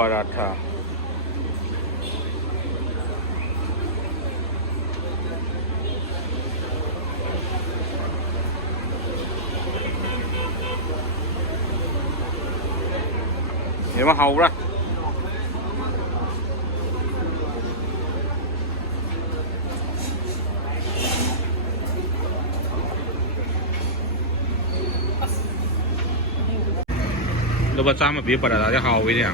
पराठा ये mà hầu ra nó bắt chăm mà biết bật ra cái hầu với nè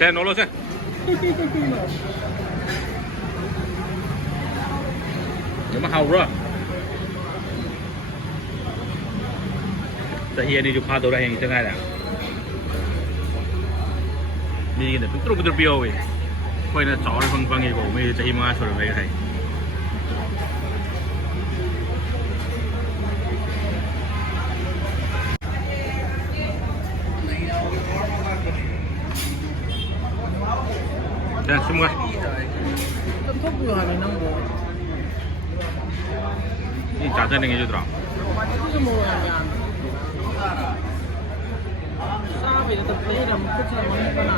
xe nó luôn xe nhưng mà hầu rồi tại hiện đi chụp pha đồ ra hiện thế này nè đi cái này betul biêu vậy quay là chó nó văng cái bộ mình chạy mà sửa về cái này 자, 심가. 좀 톡으로 하면 난 거. 이 짜장면 해주더라. 이거 먹으면 사람이 이렇게 내일은 끝이 많이 가나.